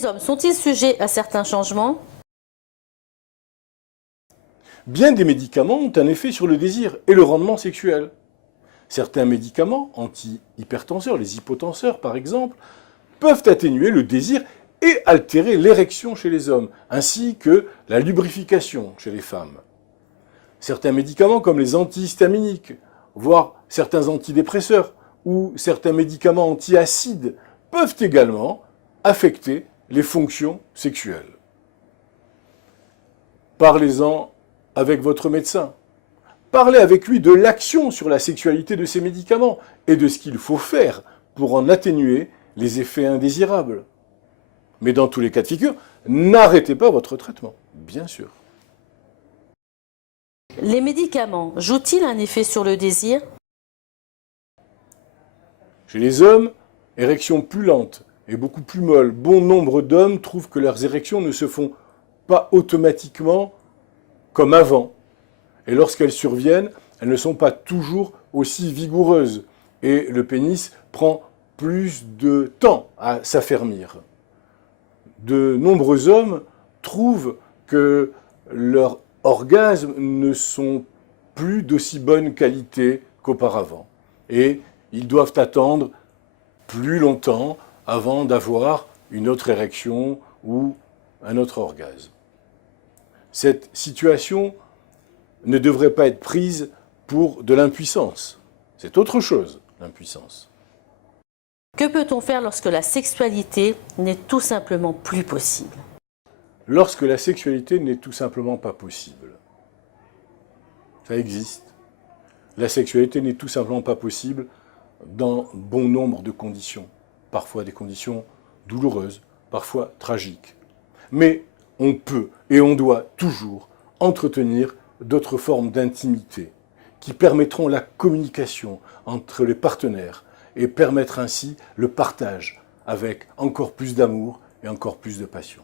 Les hommes sont-ils sujets à certains changements? Bien des médicaments ont un effet sur le désir et le rendement sexuel. Certains médicaments, anti-hypertenseurs, les hypotenseurs par exemple, peuvent atténuer le désir et altérer l'érection chez les hommes, ainsi que la lubrification chez les femmes. Certains médicaments comme les antihistaminiques, voire certains antidépresseurs ou certains médicaments antiacides peuvent également affecter les fonctions sexuelles. Parlez-en avec votre médecin. Parlez avec lui de l'action sur la sexualité de ces médicaments et de ce qu'il faut faire pour en atténuer les effets indésirables. Mais dans tous les cas de figure, n'arrêtez pas votre traitement, bien sûr. Les médicaments jouent-ils un effet sur le désir? Chez les hommes, érection plus lente et beaucoup plus molle. Bon nombre d'hommes trouvent que leurs érections ne se font pas automatiquement comme avant. Et lorsqu'elles surviennent, elles ne sont pas toujours aussi vigoureuses. Et le pénis prend plus de temps à s'affermir. De nombreux hommes trouvent que leurs orgasmes ne sont plus d'aussi bonne qualité qu'auparavant. Et ils doivent attendre plus longtemps avant d'avoir une autre érection ou un autre orgasme. Cette situation ne devrait pas être prise pour de l'impuissance. C'est autre chose, l'impuissance. Que peut-on faire lorsque la sexualité n'est tout simplement plus possible? Lorsque la sexualité n'est tout simplement pas possible. Ça existe. La sexualité n'est tout simplement pas possible dans bon nombre de conditions. Parfois des conditions douloureuses, parfois tragiques. Mais on peut et on doit toujours entretenir d'autres formes d'intimité qui permettront la communication entre les partenaires et permettre ainsi le partage avec encore plus d'amour et encore plus de passion.